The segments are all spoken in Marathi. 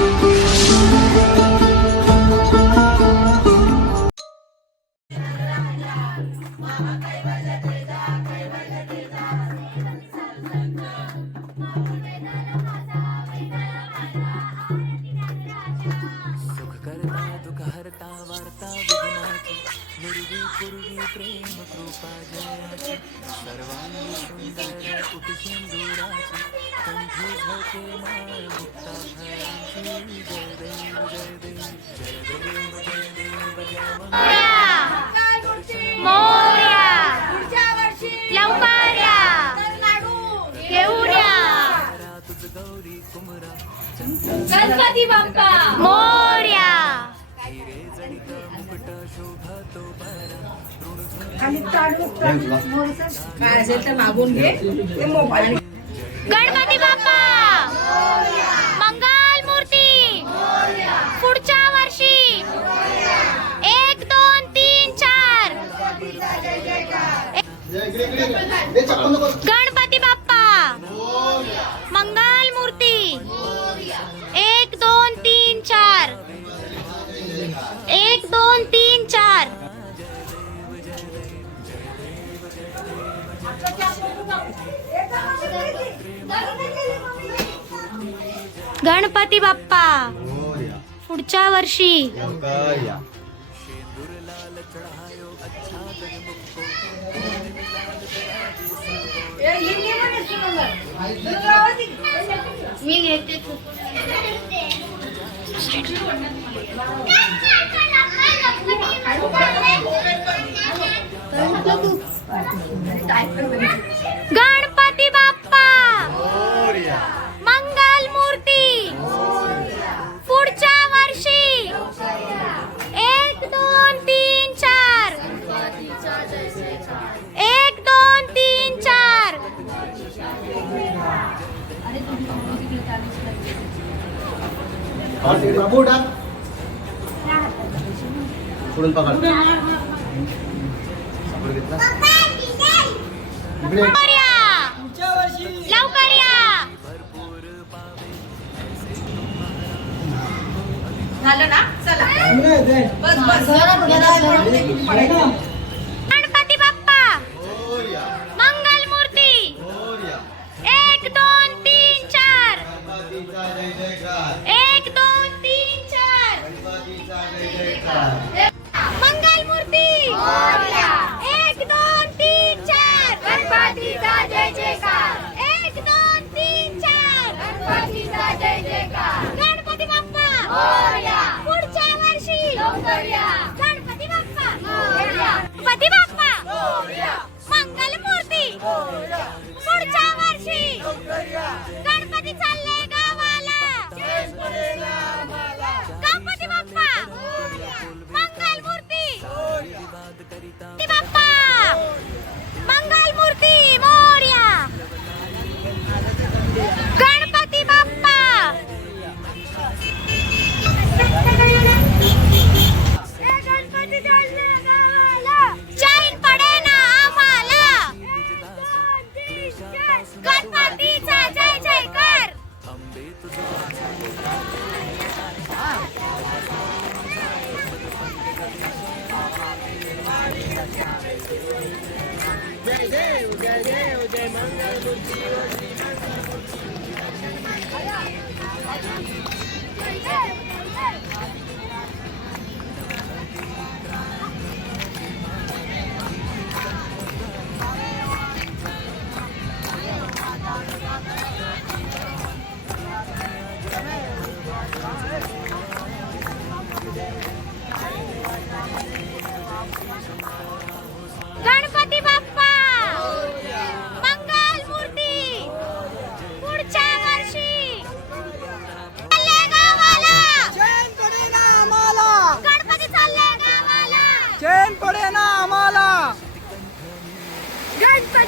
Thank you. प्रेम कृपा जयाची सर्वांनी सुंदर कुटी सिंदुराची कंठी झळके माळ मुक्ता भयाची जय देव जय देव जय देव जय देव जय पुढच्या वर्षी लवकर या घेऊन या गौरी कुमरा गणपती बाप्पा मोर्या. काय असेल तर मागून घे. ते मोबाईल. गणपती बाप्पा! मंगल मूर्ती! पुढच्या वर्षी! एक दोन तीन चार! गणपती बाप्पा! मंगल मूर्ती! एक दोन तीन चार! एक दोन तीन चार गणपती बाप्पा. पुढच्या वर्षी. मी घेते गणपती बाप्पा! मंगल मूर्ती! पुढच्या वर्षी! एक दोन तीन चार! एक दोन तीन चार! सोडून पकड सापड घेतला. इकडे. लवकर या. लवकर या झालं ना? चला. बस बस. वर्षी गणपती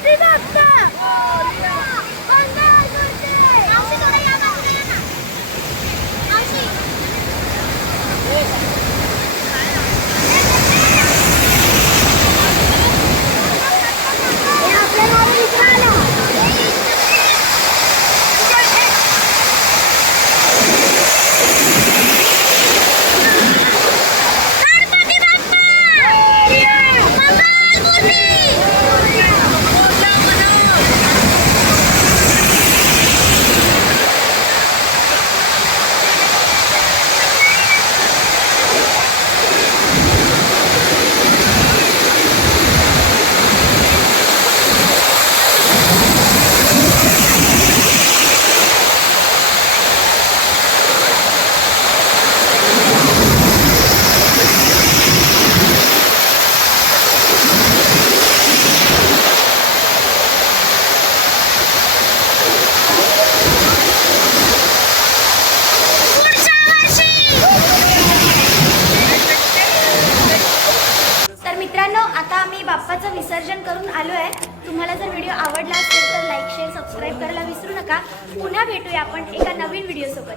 ちだった。विसर्जन करून आलो आहे. तुम्हाला जर व्हिडिओ आवडला असेल तर लाईक शेअर सबस्क्राईब करायला विसरू नका. पुन्हा भेटूया आपण एका नवीन व्हिडिओसोबत